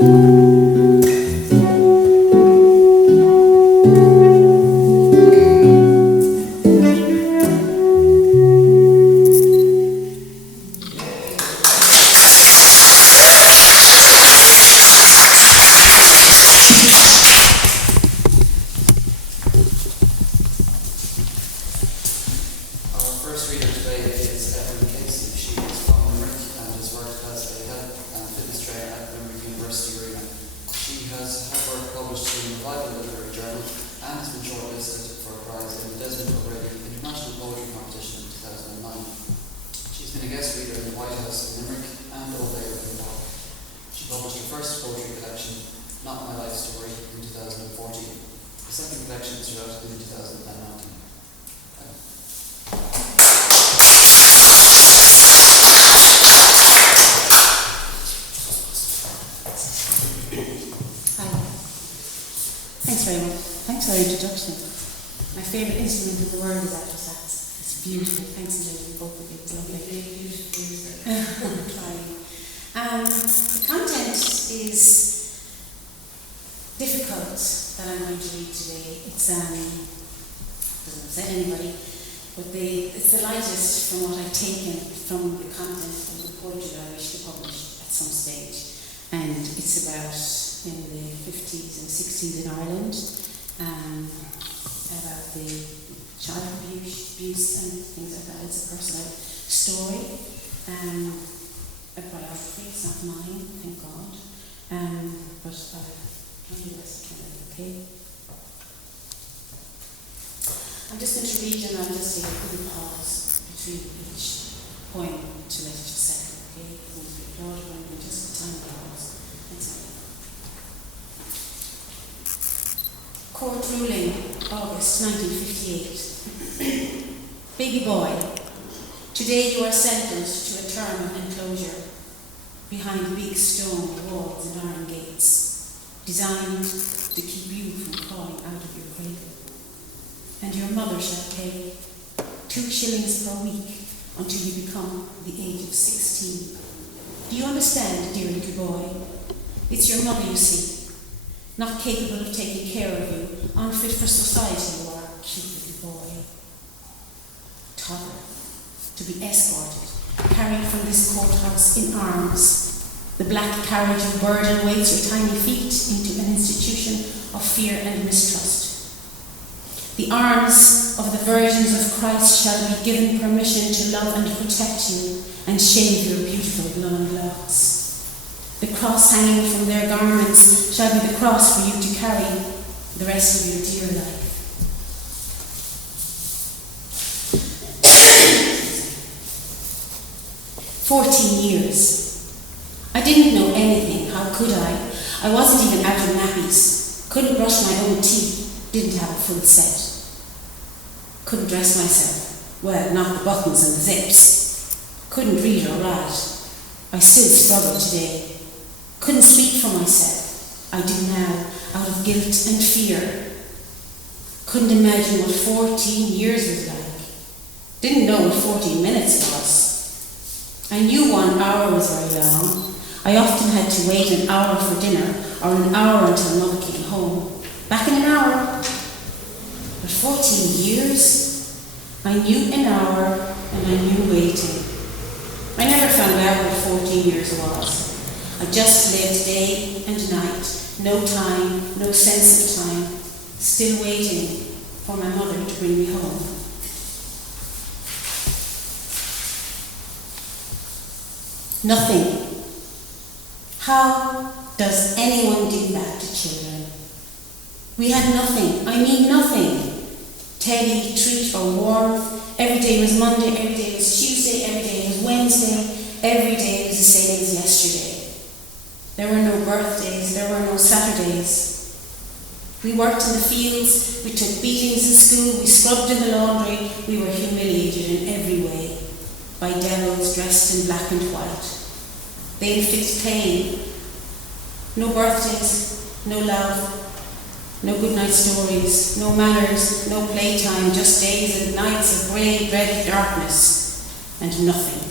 First reader today is Evelyn Casey. She is from Limerick and has worked as a health and fitness trainer at Limerick University Arena. She has her work published in the Revival Literary Journal and has been shortlisted for a prize in the Desmond International Poetry Competition in 2009. She's been a guest reader in the White House in Limerick and Old Air in Cork. She published her first poetry collection, Not My Life Story, in 2014. The second collection was out in 2019. Thanks for your introduction. My favourite instrument in the world is alto sax. It's beautiful. Thanks a million, both of you. It's lovely. The content is difficult that I'm going to read today. It's doesn't upset anybody, but it's the lightest from what I've taken from the content of the poetry that I wish to publish at some stage. And it's about in the 50s and 60s in Ireland, about the child abuse and things like that. It's a personal story, a biography. It's not mine, thank God. But I'll do this, okay? I'm just going to read and I'll just take a little pause between each poem to let it settle, okay? It won't be applauded, but I'm going to just a tiny pause. Thanks a lot. Court ruling, August 1958. Baby boy, today you are sentenced to a term of enclosure behind big stone walls and iron gates, designed to keep you from crawling out of your cradle. And your mother shall pay 2 shillings per week until you become the age of 16. Do you understand, dear little boy? It's your mother, you see. Not capable of taking care of you, unfit for society you are, cute little boy. Toddler, to be escorted, carried from this courthouse in arms. The black carriage of burden waits your tiny feet into an institution of fear and mistrust. The arms of the virgins of Christ shall be given permission to love and protect you and shave your beautiful blonde locks. The cross hanging from their garments shall be the cross for you to carry the rest of your dear life. "14 years. I didn't know anything, how could I? I wasn't even out of nappies, couldn't brush my own teeth, didn't have a full set. Couldn't dress myself, well, not the buttons and the zips. Couldn't read or write. I still struggle today. Couldn't speak for myself. I do now, out of guilt and fear. Couldn't imagine what 14 years was like. Didn't know what 14 minutes was. I knew 1 hour was very long. I often had to wait an hour for dinner or an hour until Mother came home. Back in an hour. But 14 years? I knew an hour and I knew waiting. I never found out what 14 years was. I just lived day and night, no time, no sense of time, still waiting for my mother to bring me home. Nothing. How does anyone do that to children? We had nothing, I mean nothing. Teddy, treat or warmth. Every day was Monday, every day was Tuesday, every day was Wednesday, every day was the same as yesterday. There were no birthdays, there were no Saturdays. We worked in the fields, we took beatings in school, we scrubbed in the laundry, we were humiliated in every way by devils dressed in black and white. They inflict pain. No birthdays, no love, no goodnight stories, no manners, no playtime, just days and nights of grey, dreaded darkness, and nothing.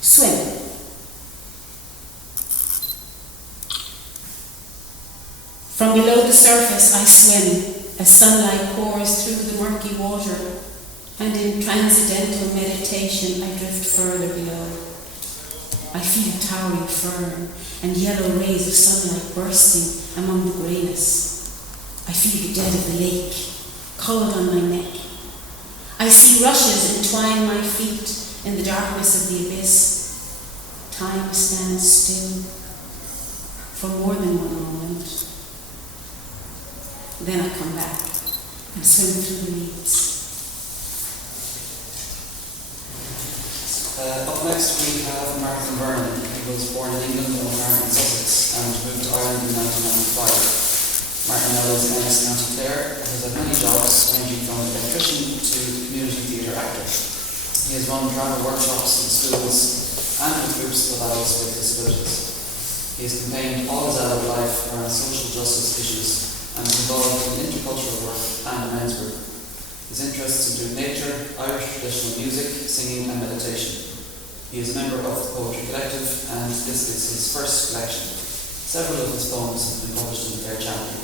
Swim. From below the surface I swim as sunlight pours through the murky water, and in transcendental meditation I drift further below. I feel a towering fern and yellow rays of sunlight bursting among the greyness. I feel the dead of the lake, cold on my neck. I see rushes entwine my feet in the darkness of the abyss. Time stands still for more than one moment. Then I come back and swim through the leaves. Up next we have Vernon. He was born in England and married in Sussex and moved to Ireland in 1995. Martin now lives in Ennis, County Clare, and has had many jobs ranging from electrician to community theatre actor. He has run drama workshops in schools and with groups of adults with disabilities. He has campaigned all his adult life around social justice issues and is involved in intercultural work and a men's group. His interests include nature, Irish traditional music, singing and meditation. He is a member of the Poetry Collective, and this is his first collection. Several of his poems have been published in the Fair Champion.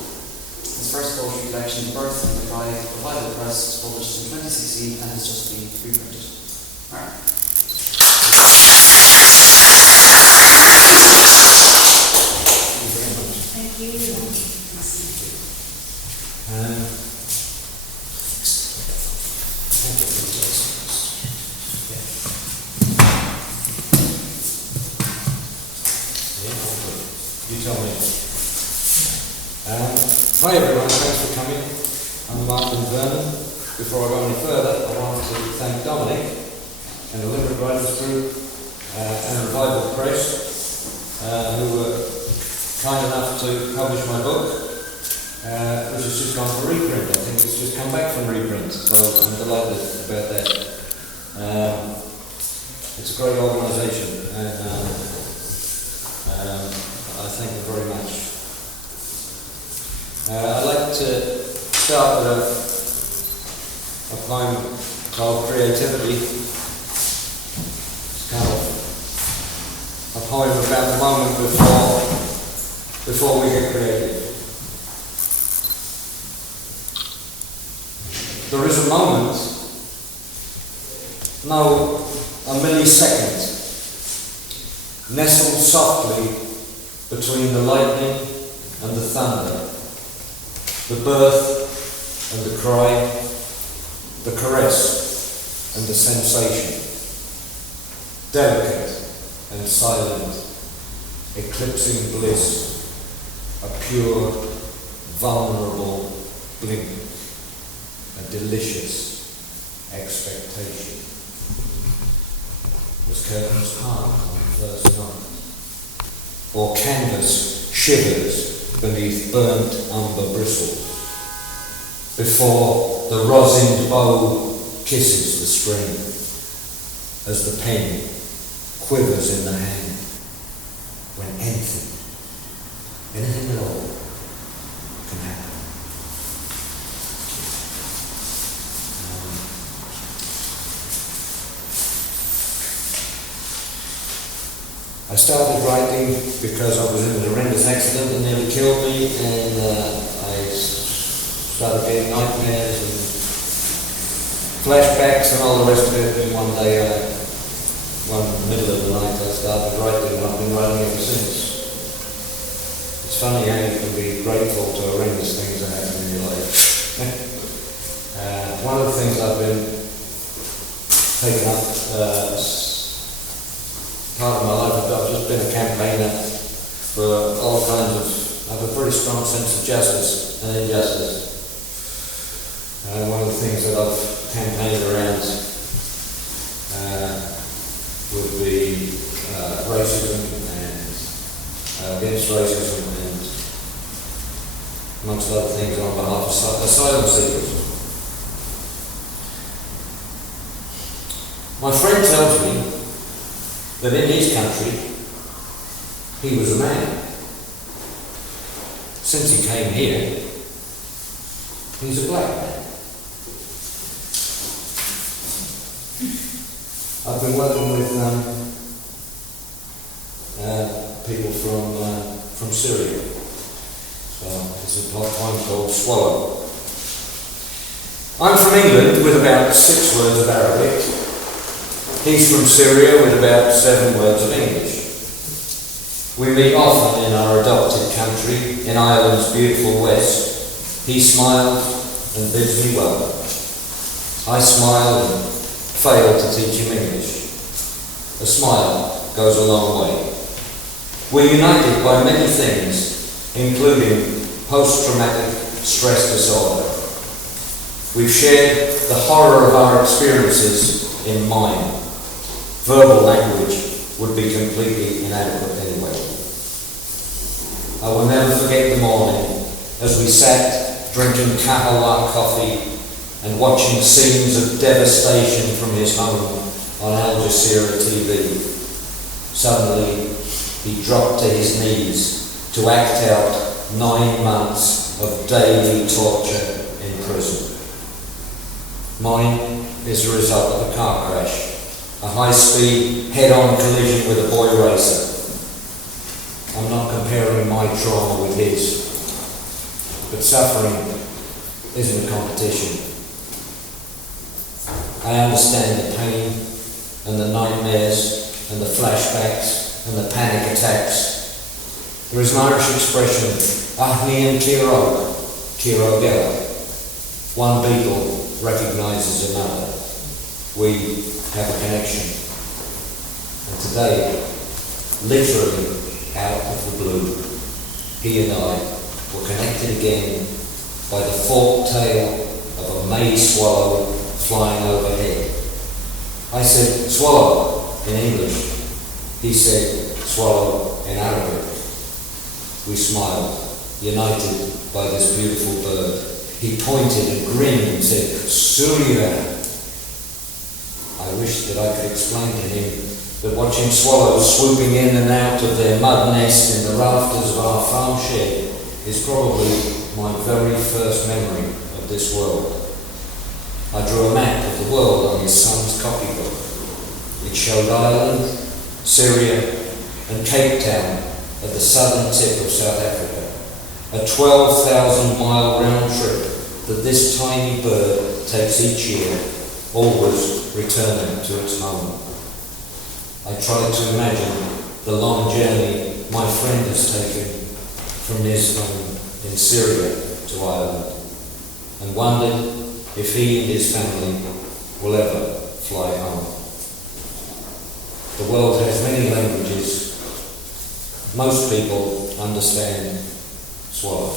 His first poetry collection, Birth and the Cry, Revival Press, was published in 2016 and has just been reprinted. Martin. Thank you. You tell me. Hi everyone, thanks for coming. I'm Martin Vernon. Before I go any further, I want to thank Dominic and the Limerick Writers Group and Revival Press who were kind enough to publish my book, which has just gone for reprint. I think it's just come back from reprint, so I'm delighted about that. It's a great organisation, and I thank you very much. I'd like to start with a poem called Creativity. It's kind of a poem about the moment before we get creative. There is a moment, no, a millisecond, nestled softly between the lightning and the thunder, the birth and the cry, the caress and the sensation, delicate and silent, eclipsing bliss, a pure, vulnerable blink, a delicious expectation. Was curtains hark on the first night? Or canvas shivers beneath burnt umber bristles, before the rosined bow kisses the string, as the pen quivers in the hand, when anything at all, can happen. I started writing because I was in a horrendous accident that nearly killed me, and I started getting nightmares and flashbacks and all the rest of it, and one day, one middle of the night, I started writing, and I've been writing ever since. It's funny how you can be grateful to horrendous things that happen in your life. One of the things I've been taking up part of my life, I've just been a campaigner for all kinds of, I have a pretty strong sense of justice and injustice. One of the things that I've campaigned around would be racism and against racism and amongst other things on behalf of asylum seekers. My friend tells me that in his country, he was a man. Since he came here, he's a black man. I've been working with people from Syria. So It's a poem called Swallow. I'm from England with about 6 words of Arabic. He's from Syria with about 7 words of English. We meet often in our adopted country, in Ireland's beautiful west. He smiles and bids me welcome. I smile and fail to teach him English. A smile goes a long way. We're united by many things, including post-traumatic stress disorder. We've shared the horror of our experiences in mine. Verbal language would be completely inadequate anyway. I will never forget the morning as we sat drinking kahawa coffee and watching scenes of devastation from his home on Al Jazeera TV. Suddenly, he dropped to his knees to act out 9 months of daily torture in prison. Mine is a result of a car crash, a high-speed, head-on collision with a boy racer. I'm not comparing my trauma with his, but suffering isn't a competition. I understand the pain and the nightmares and the flashbacks and the panic attacks. There is an Irish expression, Ahni and Kiro Gela. One beetle recognises another. We have a connection. And today, literally out of the blue, he and I were connected again by the forked tail of a May swallow flying overhead. I said, swallow, in English. He said, swallow, in Arabic. We smiled, united by this beautiful bird. He pointed and grinned and said, Surya. I wish that I could explain to him that watching swallows swooping in and out of their mud nest in the rafters of our farm shed is probably my very first memory of this world. I drew a map of the world on his son's copybook. It showed Ireland, Syria, and Cape Town at the southern tip of South Africa. A 12,000-mile round trip that this tiny bird takes each year, always returning to its home. I tried to imagine the long journey my friend has taken from his home in Syria to Ireland, and wondered if he and his family will ever fly home. The world has many languages. Most people understand swallow.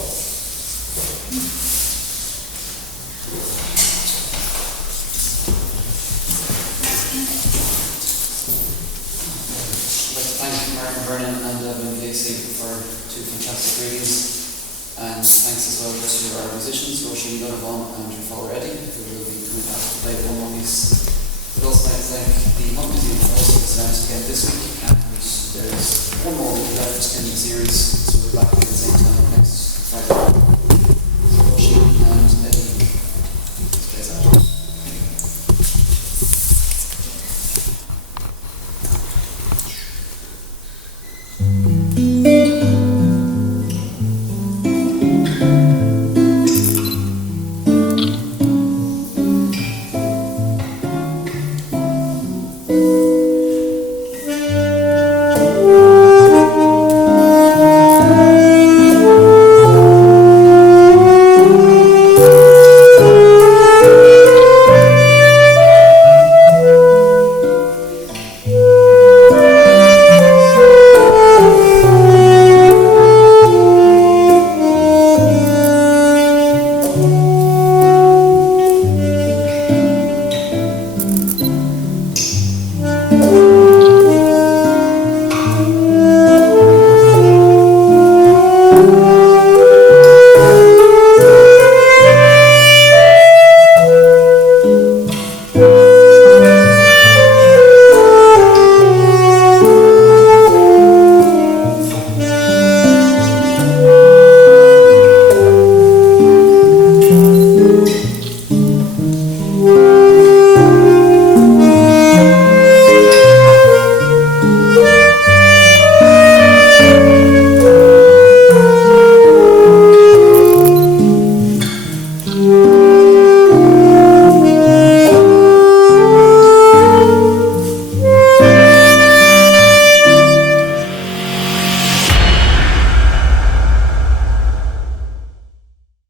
Vernon and Evelyn Casey for 2 fantastic readings, and thanks as well to our musicians, Roisin Ni Dhonabhain and Reddy, who will be coming back to play one more piece. We'd also like to thank the Hunt Museum for hosting us event again this week, and there's one more week left in the series, so we're back